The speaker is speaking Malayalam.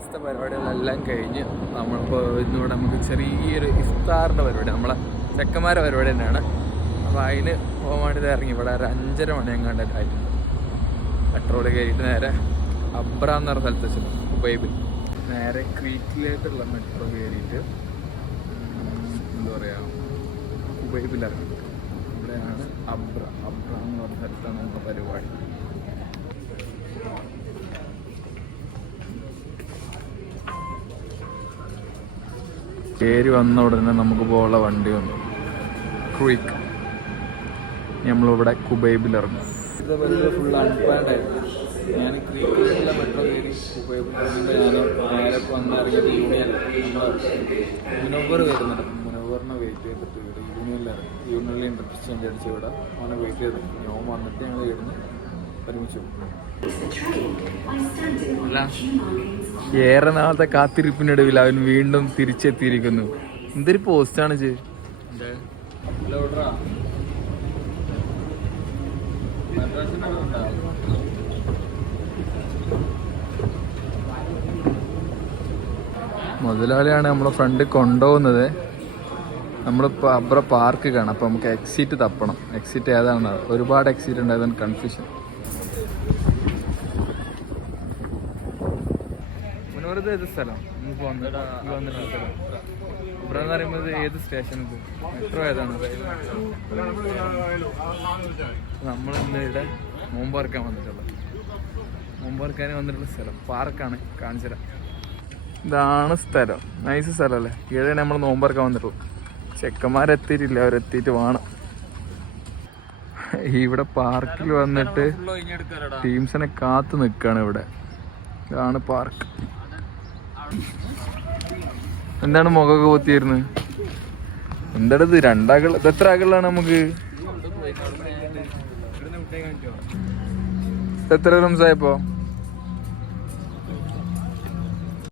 രാവിലത്തെ പരിപാടികളെല്ലാം കഴിഞ്ഞ് നമ്മളിപ്പോൾ ഇന്നിവിടെ നമുക്ക് ചെറിയൊരു ഇഫ്താറിൻ്റെ പരിപാടി, നമ്മളെ ചെക്കന്മാരെ പരിപാടി തന്നെയാണ്. അപ്പോൾ അതിന് പോകാൻ വേണ്ടി ഇറങ്ങി. ഇവിടെ ഒരു 5:30 മണി എങ്ങാണ്ട് ആയിട്ടുണ്ട്. പെട്രോൾ കയറിയിട്ട് നേരെ അബ്ര എന്ന് പറഞ്ഞ സ്ഥലത്ത് വെച്ചു ഉബൈബിൽ. നേരെ ക്രീറ്റിലേക്കുള്ള മെട്രോ കയറിയിട്ട് എന്താ പറയുക ഉബൈബിൽ ഇറങ്ങി. ഇവിടെയാണ് അബ്ര എന്ന് പറഞ്ഞ സ്ഥലത്താണ് നമ്മുടെ പരിപാടി. കയറി വന്ന ഉടനെ നമുക്ക് പോകാനുള്ള വണ്ടി വന്നു ക്രീക്ക്. നമ്മളിവിടെ കുബൈബിൽ ഇറങ്ങും. ഇത് വലിയ ഫുൾ അൺപ്ലാൻഡ് ആയിരുന്നു. ഞാൻ ക്രീക്കിലുള്ള മെട്രോ കയറി കുബൈബിൽ ഇറങ്ങുമ്പോൾ ഞാൻ നേരെ വന്നിറങ്ങിയത് യൂണിയൻ മുനവർ വരുന്നുണ്ട്. മുനവറിനെ വെയിറ്റ് ചെയ്തിട്ട് ഇവിടെ യൂണിയനിലിറങ്ങി. യൂണിയനിൽ ഇൻ്റർചേഞ്ച് അടിച്ച് ഇവിടെ അവനെ വെയിറ്റ് ചെയ്ത് ഞാൻ വന്നിട്ട് ഞങ്ങൾ ഇവിടുന്ന് ഒരുമിച്ച് പോകും. ഏറെ നാളത്തെ കാത്തിരിപ്പിനൊടുവിൽ അവൻ വീണ്ടും തിരിച്ചെത്തിയിരിക്കുന്നു. എന്തൊരു പോസ്റ്റാണ് ചേ. മുതലാളിയാണ് നമ്മളെ ഫ്രണ്ട് കൊണ്ടുപോകുന്നത്. നമ്മളിപ്പോൾ അബ്ര പാർക്ക് കാണാം. അപ്പോൾ നമുക്ക് എക്സിറ്റ് തപ്പണം. എക്സിറ്റ് ഏതാണ്? ഒരുപാട് എക്സിറ്റ് ഉണ്ട്, അതാണ് കൺഫ്യൂഷൻ. മുനവറത് ഏത് സ്ഥലം? വന്നിട്ടുള്ള സ്ഥലം അബ്ര എന്ന് പറയുന്നത് ഏത് സ്റ്റേഷൻ? ഇത് മെട്രോ ഏതാണ്? നമ്മളിന്ന് ഇവിടെ നോമ്പറക്കാൻ വന്നിട്ടുള്ളത്. നോമ്പറക്കാൻ വന്നിട്ടുള്ള സ്ഥലം പാർക്കാണ്. കാണിച്ചുതരാം. ഇതാണ് സ്ഥലം. നൈസ് സ്ഥലമല്ലേ? ഈയിടെ നമ്മൾ നോമ്പറക്കാൻ വന്നിട്ടുള്ളൂ. ചെക്കന്മാരെത്തിയിട്ടില്ല, അവരെത്തിയിട്ട് വേണം. ഇവിടെ പാർക്കിൽ വന്നിട്ട് ടീംസിനെ കാത്തു നിൽക്കുകയാണ്. ഇവിടെ ഇതാണ് പാർക്ക്. എന്താണ് മുഖമൊക്കെ പൊത്തിയിരുന്നത്? എന്താണ് ഇത്? രണ്ടാകൾ ഇത് എത്ര ആകളിലാണ് നമുക്ക്? എത്ര റംസായപ്പോ?